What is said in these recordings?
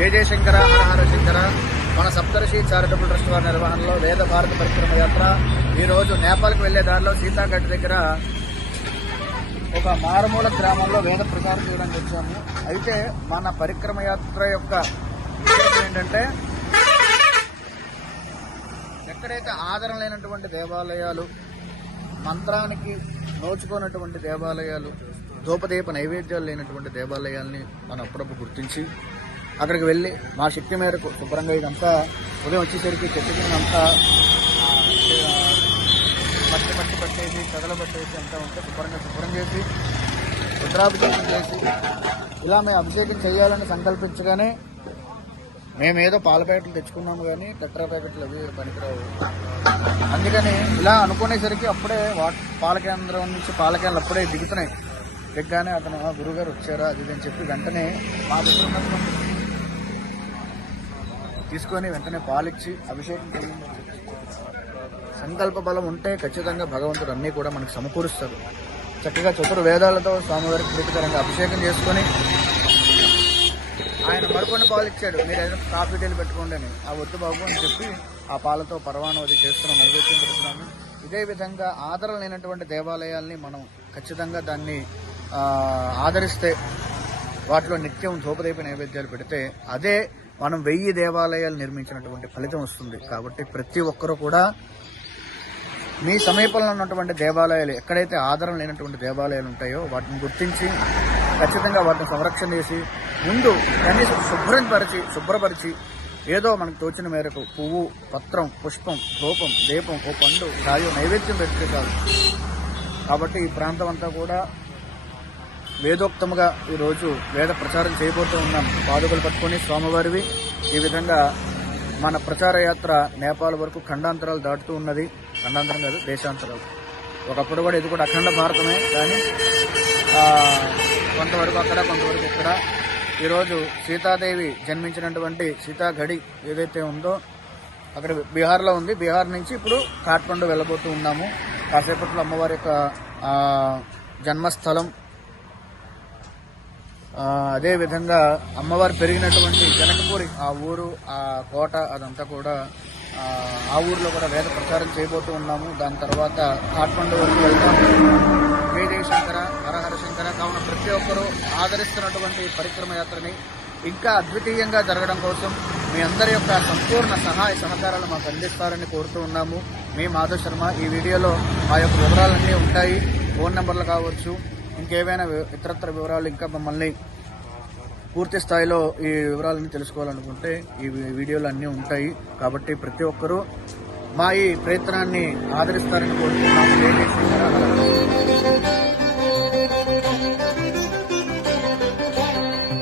జయ జయశంకర హర హర శంకర. మన సప్తర్షి charitable trust వారి నిర్వహణలో వేద భారత పరిక్రమ యాత్ర ఈరోజు నేపాల్కి వెళ్లే దారిలో సీతాఘట్ దగ్గర ఒక మారుమూల గ్రామంలో వేద ప్రచారం చేయడానికి వచ్చాము. అయితే మన పరిక్రమ యాత్ర యొక్క విషయం ఏంటంటే, ఎక్కడైతే ఆదరణ లేనటువంటి దేవాలయాలు, మంత్రానికి నోచుకున్నటువంటి దేవాలయాలు, ధూపదీప నైవేద్యాలు లేనటువంటి దేవాలయాల్ని మనం అప్పుడప్పుడు గుర్తించి అక్కడికి వెళ్ళి మా శక్తి మేరకు శుభ్రంగా ఇదంతా ఉదయం వచ్చేసరికి చెట్టు కిందంతా మట్టి పట్టేసి చెదలు పట్టేసి అంతా ఉంటే శుభ్రం చేసి రుద్రాభిషేకం చేసి ఇలా మేము అభిషేకం చేయాలని సంకల్పించగానే మేమేదో పాల ప్యాకెట్లు తెచ్చుకున్నాము, కానీ టెట్రా ప్యాకెట్లు అవి పనికిరావు. అందుకని ఇలా అనుకునేసరికి అప్పుడే పాల కేంద్రం నుంచి పాల కేంద్రాలు అప్పుడే దిగుతున్నాయి. దిగ్గానే అతను గురుగారు వచ్చారా అది అని చెప్పి వెంటనే మా దగ్గర తీసుకొని వెంటనే పాలిచ్చి అభిషేకం చేయండి. సంకల్ప బలం ఉంటే ఖచ్చితంగా భగవంతుడు అన్నీ కూడా మనకు సమకూరుస్తారు. చక్కగా చతుర్వేదాలతో స్వామివారికి ప్రీతికరంగా అభిషేకం చేసుకొని ఆయన మరికొన్ని పాలు ఇచ్చాడు. మీరు ఏదైనా కాఫీ టీలు పెట్టుకోండి అని. ఆ వద్దు బాబు అని చెప్పి ఆ పాలతో పరవాణం అది చేస్తున్నాం, నైవేద్యం పెడుతున్నాము. ఇదే విధంగా ఆదరణ లేనటువంటి దేవాలయాల్ని మనం ఖచ్చితంగా దాన్ని ఆదరిస్తే, వాటిలో నిత్యం ధూపదీప నైవేద్యాలు పెడితే అదే మనం 1000 దేవాలయాలు నిర్మించినటువంటి ఫలితం వస్తుంది. కాబట్టి ప్రతి ఒక్కరూ కూడా మీ సమీపంలో ఉన్నటువంటి దేవాలయాలు, ఎక్కడైతే ఆదరణ లేనటువంటి దేవాలయాలు ఉంటాయో వాటిని గుర్తించి ఖచ్చితంగా వాటిని సంరక్షణ చేసి ముందు కనీసం శుభ్రపరిచి ఏదో మనకు తోచిన మేరకు పువ్వు, పత్రం, పుష్పం, ధూపం, దీపం, ఓ పండు, కాయో నైవేద్యం పెడితే చాలు. కాబట్టి ఈ ప్రాంతం అంతా కూడా వేదోక్తముగా ఈరోజు వేద ప్రచారం చేయబోతూ ఉన్నాం. పాదుకలు పట్టుకొని స్వామివారివి. ఈ విధంగా మన ప్రచార యాత్ర నేపాల్ వరకు ఖండాంతరాలు దాటుతూ ఉన్నది. ఖండాంతరం కాదు, దేశాంతరాలు. ఒకప్పుడు కూడా ఇది కూడా అఖండ భారతమే, కానీ కొంతవరకు అక్కడ, కొంతవరకు ఇక్కడ. ఈరోజు సీతాదేవి జన్మించినటువంటి సీతాఘడి ఏదైతే ఉందో అక్కడ బీహార్లో ఉంది. బీహార్ నుంచి ఇప్పుడు కాఠ్మండు వెళ్ళబోతూ ఉన్నాము. కాసేపట్లో అమ్మవారి యొక్క జన్మస్థలం, అదేవిధంగా అమ్మవారు పెరిగినటువంటి జనకపూరి ఆ ఊరు, ఆ కోట, అదంతా కూడా ఆ ఊరిలో కూడా వేద ప్రచారం చేయబోతూ ఉన్నాము. దాని తర్వాత కాఠ్మండు వరకు వెళ్తాము. జయ జయశంకర హర హర శంకర. కావున ప్రతి ఒక్కరూ ఆదరిస్తున్నటువంటి పరిక్రమ యాత్రని ఇంకా అద్వితీయంగా జరగడం కోసం మీ అందరి యొక్క సంపూర్ణ సహాయ సహకారాలు మాకు అందిస్తారని కోరుతూ ఉన్నాము. మీ మాధవ్ శర్మ. ఈ వీడియోలో మా యొక్క వివరాలన్నీ ఉంటాయి. ఫోన్ నెంబర్లు కావచ్చు, ఇంకేమైనా ఇతరత్ర వివరాలు, ఇంకా మమ్మల్ని పూర్తి స్థాయిలో ఈ వివరాలన్నీ తెలుసుకోవాలనుకుంటే ఈ వీడియోలు అన్నీ ఉంటాయి. కాబట్టి ప్రతి ఒక్కరూ మా ఈ ప్రయత్నాన్ని ఆదరిస్తారని కోరుతున్నాము.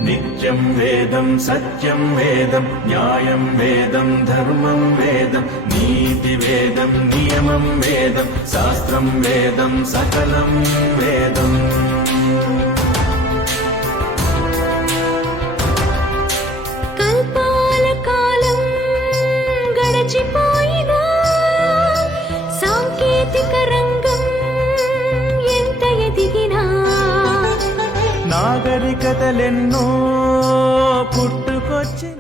నిత్యం వేదం సత్యం వేదం న్యాయం వేదం ధర్మం వేదం నీతి వేదం నియమం వేదం శాస్త్రం వేదం సకలం వేదం. కల్పాల కాలం గడిచిపోయినా సాంకేతిక రంగం ఎంత ఎదిగినా నాగరికతలెన్నో పుట్టుకొచ్చి